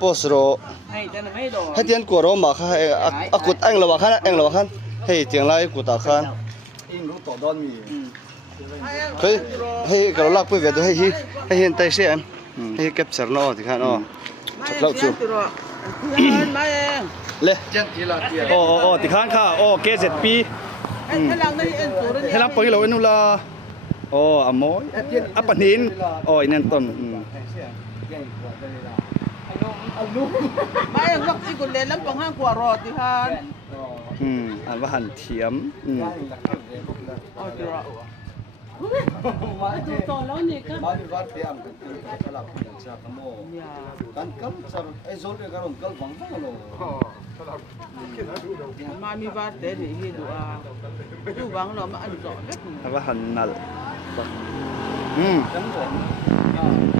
posro hai tian ko ro ma kha akut ang lawa khan hei tiang lai ku ta khan in ru to don mi hei ka lak pui ve do hei hin tai se an hei capture no ti khan lau chu le ti khan kha KZPให้รับไปเราเอ็นุลาอโมยปันหินอินันต้นไม่ยังรักที่กุเลนแล้วปังห้างกว่ารอที่ฮานอันว่าหันเทียมต่อแล้วนี่ก็มาดีวัดเตียมสลับชาขโมกันกัมสไอ้โซลกันกัลบังบังโลมามีวัดเด็ดที่ดูบังเรามาอันต่อเล็กอันว่าหันนัลจังหวะ